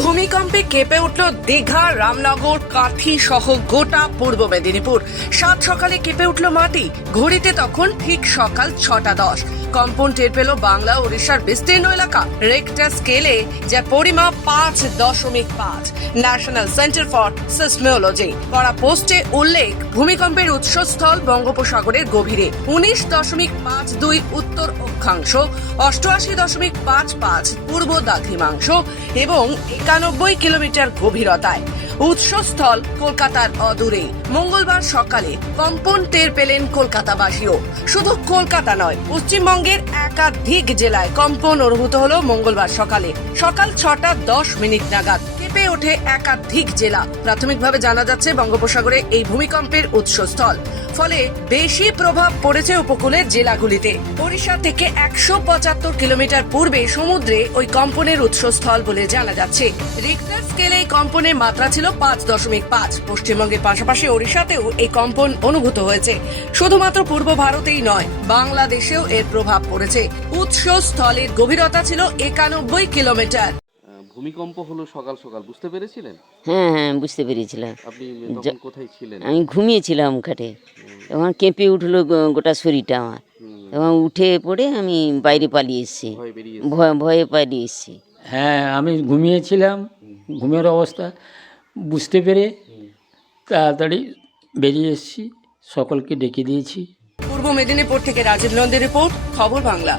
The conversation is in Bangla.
ভূমিকম্পে কেঁপে উঠল দীঘা, রামনগর, কাঁথি সহ গোটা পূর্ব মেদিনীপুর। সাত সকালে কেঁপে উঠল মাটি। ঘড়িতে তখন ঠিক সকাল 6:10। কম্পন টের পেল বাংলা ওড়িশার বিস্তীর্ণ এলাকা। রেক্টার স্কেলে যার পরিমাপ 5.5। ন্যাশনাল সেন্টার ফর সিসমোলজি করা পোস্টে উল্লেখ, ভূমিকম্পের উৎসস্থল বঙ্গোপসাগরের গভীরে 19.52 উত্তর অক্ষাংশ, 88.55 পূর্ব দ্রাঘিমাংশ এবং 91 কিলোমিটার গভীরতায়। উৎসস্থল কলকাতার অদূরে। মঙ্গলবার সকালে কম্পন টের পেলেন কলকাতাবাসীও। শুধু কলকাতা নয়, পশ্চিমবঙ্গের একাধিক জেলায় কম্পন অনুভূত হলো মঙ্গলবার সকালে। সকাল 6:10 নাগাদ কেঁপে ওঠে একাধিক জেলা। প্রাথমিকভাবে জানা যাচ্ছে বঙ্গোপসাগরে এই ভূমিকম্পের উৎসস্থল, ফলে বেশি প্রভাব পড়েছে উপকূলের জেলাগুলিতে। ওড়িশা থেকে 175 কিলোমিটার পূর্বে সমুদ্রে ওই কম্পনের উৎসস্থল বলে জানা যাচ্ছে। রিক্টার স্কেলে এই কম্পনের মাত্রা ছিল 5.5। পশ্চিমবঙ্গের পাশাপাশি ওড়িশাতেও এই কম্পন অনুভূত হয়েছে। শুধুমাত্র পূর্ব ভারতেই নয়, বাংলাদেশেও এর প্রভাব পড়েছে। উৎসস্থলের গভীরতা ছিল 91 কিলোমিটার। ভূমিকম্প হলো সকাল সকাল, বুঝতে পেরেছিলেন? হ্যাঁ বুঝতে পেরেছিলাম। আপনি তখন কোথায় ছিলেন? আমি ঘুমিয়েছিলাম খাটে, তখন কেঁপে উঠলো গোটা শরীরটা আমার। তখন উঠে পড়ে আমি বাইরে পালিয়ে এসেছি, ভয় বেরিয়ে ভয়ে পালিয়ে এসেছি। হ্যাঁ, আমি ঘুমিয়েছিলাম, ঘুমের অবস্থা বুঝতে পেরে তাড়াতাড়ি বেরিয়ে এসেছি, সকলকে ডেকে দিয়েছি। পূর্ব মেদিনীপুর থেকে রাজীব নন্দীর রিপোর্ট, খবর বাংলা।